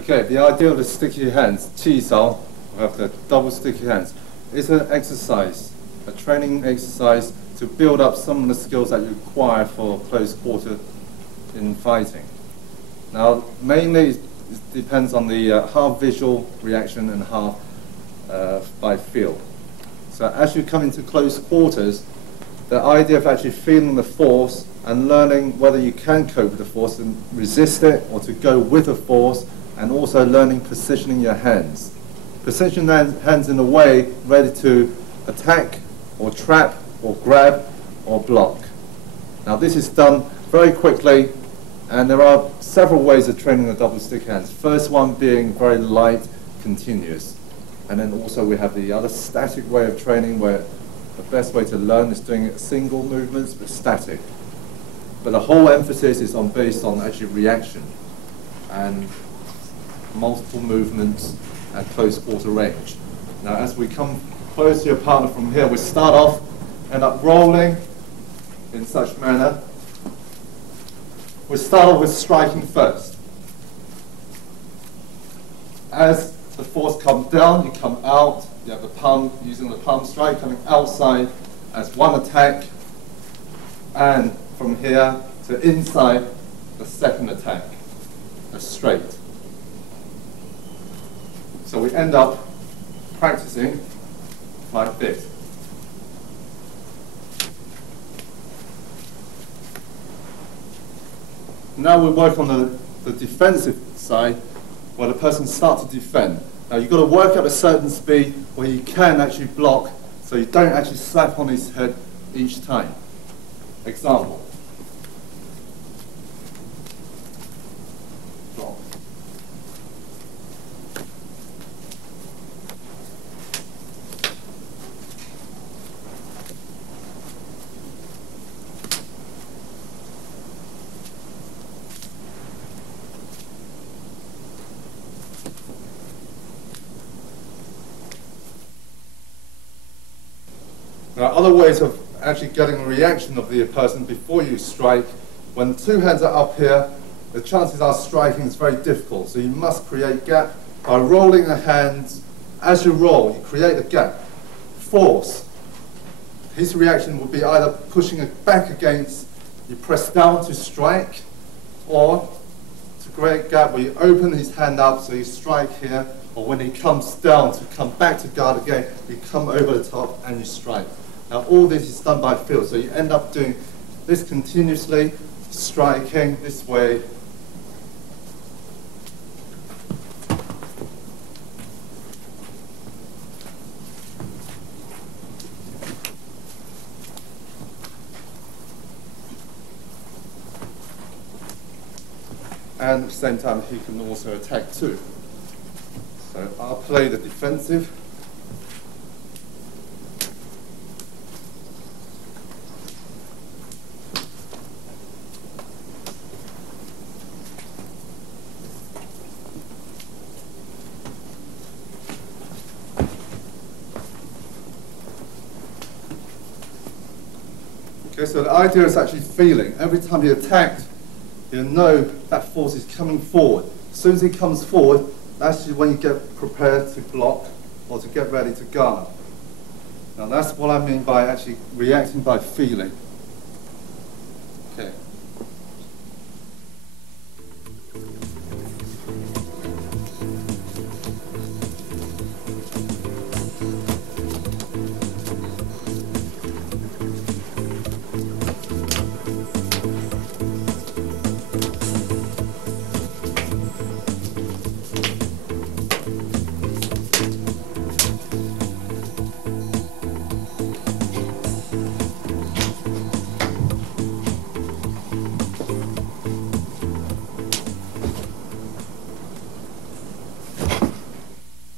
Okay, the idea of the sticky hands, chisau, we have the double sticky hands, is an exercise, a training exercise to build up some of the skills that you require for close quarter in fighting. Now, mainly it depends on the half visual reaction and half by feel. So as you come into close quarters, the idea of actually feeling the force and learning whether you can cope with the force and resist it or to go with the force, and also learning positioning your hands. Position hands in a way ready to attack or trap or grab or block. Now this is done very quickly, and there are several ways of training the double stick hands. First one being very light, continuous. And then also we have the other static way of training where the best way to learn is doing it single movements but static. But the whole emphasis is based on actually reaction and multiple movements at close quarter range. Now as we come close to your partner from here, we start off, end up rolling in such manner. We start off with striking first. As the force comes down, you come out, you have the palm, using the palm strike, coming outside as one attack, and from here to inside, the second attack, a straight. So we end up practicing like this. Now we work on the defensive side, where the person starts to defend. Now you've got to work at a certain speed where you can actually block, so you don't actually slap on his head each time. Example. Block. There are other ways of actually getting a reaction of the person before you strike. When the two hands are up here, the chances are striking is very difficult. So you must create gap by rolling the hands. As you roll, you create a gap. Force. His reaction would be either pushing it back against, you press down to strike, or to create a gap where you open his hand up so you strike here, or when he comes down to come back to guard again, you come over the top and you strike. Now all this is done by feel, so you end up doing this continuously, striking this way. And at the same time he can also attack too. So I'll play the defensive. Okay, so the idea is actually feeling. Every time you attack, you know that force is coming forward. As soon as he comes forward, that's when you get prepared to block or to get ready to guard. Now that's what I mean by actually reacting by feeling. Okay.